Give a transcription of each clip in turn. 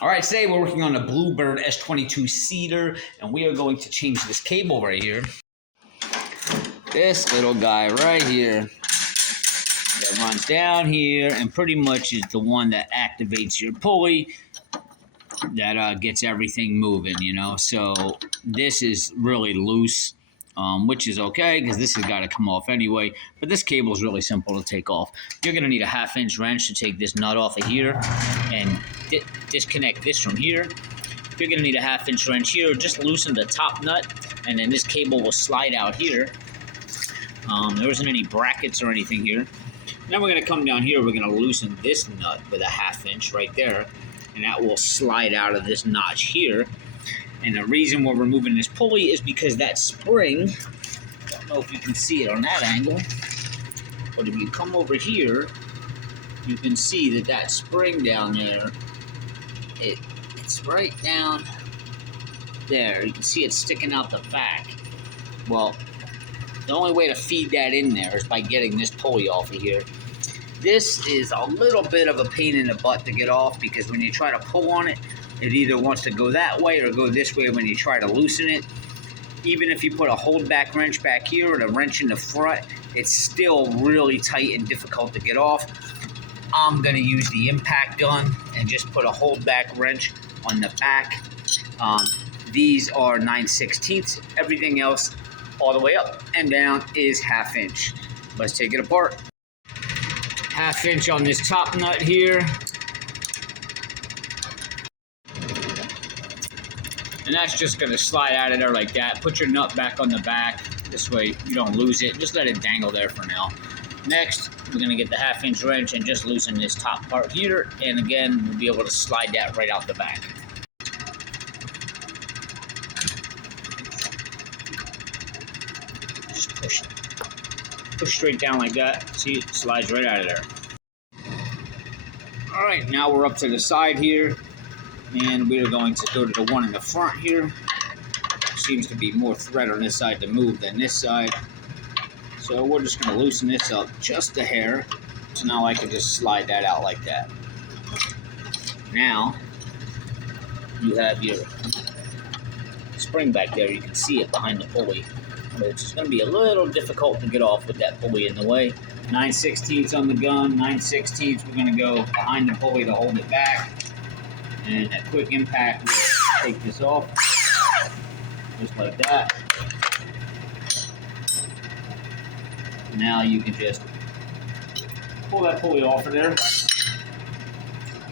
All right, today we're working on a Bluebird S22 seeder, and we are going to change this cable right here. This little guy right here that runs down here and pretty much is the one that activates your pulley that gets everything moving, you know. So this is really loose, which is okay because this has got to come off anyway. But this cable is really simple to take off. You're going to need a 1/2-inch wrench to take this nut off of here and disconnect this from here. You're going to need a 1/2-inch wrench here. Just loosen the top nut, and then this cable will slide out here. There isn't any brackets or anything here. Then we're going to come down here. We're going to loosen this nut with a 1/2 inch right there, and that will slide out of this notch here. And the reason we're removing this pulley is because that spring, I don't know if you can see it on that angle, but if you come over here, you can see that that spring down there, it's right down there. You can see it sticking out the back. Well, the only way to feed that in there is by getting this pulley off of here. This is a little bit of a pain in the butt to get off because when you try to pull on it, it either wants to go that way or go this way when you try to loosen it. Even if you put a hold back wrench back here and a wrench in the front, it's still really tight and difficult to get off. I'm going to use the impact gun and just put a hold back wrench on the back. These are 9/16. Everything else all the way up and down is 1/2 inch. Let's take it apart. 1/2 inch on this top nut here. And that's just going to slide out of there like that. Put your nut back on the back. This way you don't lose it. Just let it dangle there for now. Next, we're going to get the 1/2 inch wrench and just loosen this top part here. And again, we'll be able to slide that right out the back. Just push it. Push straight down like that. See, it slides right out of there. All right, now we're up to the side here. And we are going to go to the one in the front here. Seems to be more thread on this side to move than this side. So we're just going to loosen this up just a hair. So now I can just slide that out like that. Now, you have your spring back there. You can see it behind the pulley. It's going to be a little difficult to get off with that pulley in the way. 9/16 on the gun. 9/16 we're going to go behind the pulley to hold it back. And a quick impact will take this off, just like that. Now you can just pull that pulley off of there. There's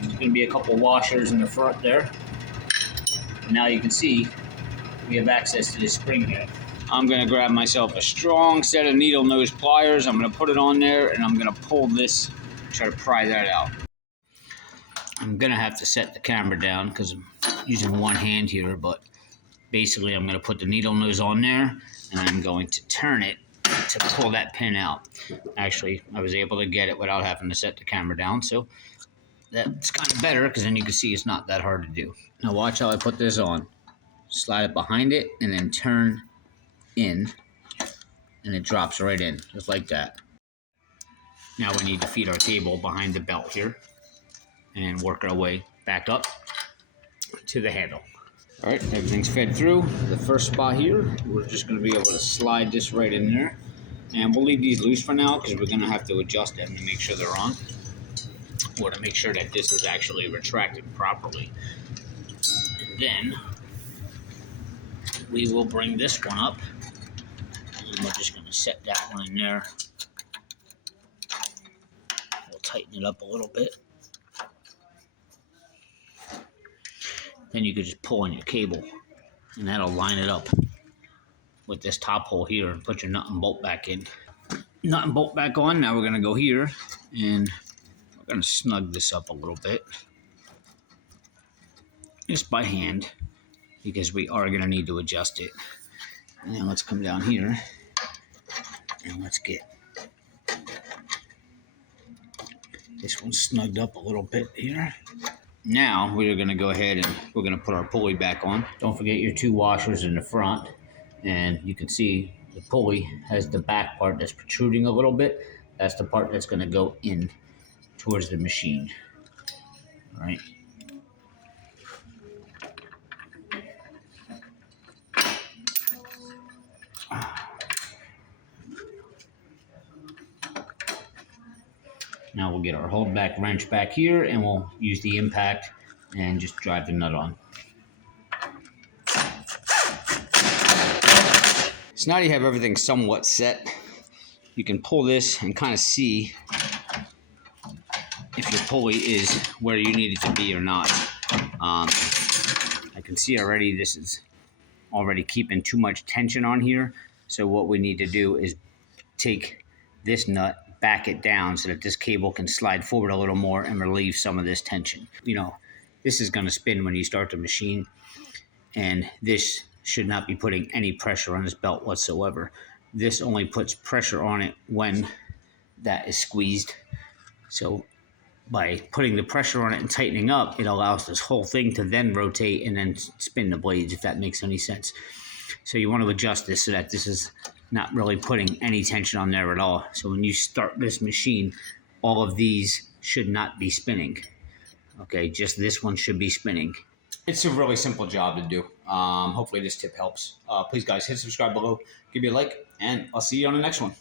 going to be a couple washers in the front there. And now you can see we have access to this spring here. I'm going to grab myself a strong set of needle nose pliers. I'm going to put it on there and I'm going to pull this, try to pry that out. I'm going to have to set the camera down because I'm using one hand here, but basically I'm going to put the needle nose on there and I'm going to turn it to pull that pin out. Actually, I was able to get it without having to set the camera down, so that's kind of better because then you can see it's not that hard to do. Now watch how I put this on. Slide it behind it and then turn in and it drops right in, just like that. Now we need to feed our cable behind the belt here and work our way back up to the handle. All right, everything's fed through. The first spot here, we're just going to be able to slide this right in there. And we'll leave these loose for now because we're going to have to adjust them to make sure they're on, or to make sure that this is actually retracted properly. And then we will bring this one up. And we're just going to set that one in there. We'll tighten it up a little bit. Then you could just pull on your cable and that'll line it up with this top hole here and put your nut and bolt back in. Nut and bolt back on. Now we're going to go here and we're going to snug this up a little bit. Just by hand because we are going to need to adjust it. Now let's come down here and let's get this one snugged up a little bit here. Now we're going to go ahead and we're going to put our pulley back on. Don't forget your 2 washers in the front. And you can see the pulley has the back part that's protruding a little bit. That's the part that's going to go in towards the machine. All right. we'll get our holdback wrench back here, and we'll use the impact and just drive the nut on. So now you have everything somewhat set. You can pull this and kind of see if your pulley is where you need it to be or not. I can see already this is already keeping too much tension on here. So what we need to do is take this nut, back it down so that this cable can slide forward a little more and relieve some of this tension. You know, this is going to spin when you start the machine, and this should not be putting any pressure on this belt whatsoever. This only puts pressure on it when that is squeezed. So by putting the pressure on it and tightening up, it allows this whole thing to then rotate and then spin the blades, if that makes any sense. So you want to adjust this so that this is not really putting any tension on there at all. So when you start this machine, all of these should not be spinning. Okay, just this one should be spinning. It's a really simple job to do. Hopefully this tip helps. Please guys, hit subscribe below, give me a like, and I'll see you on the next one.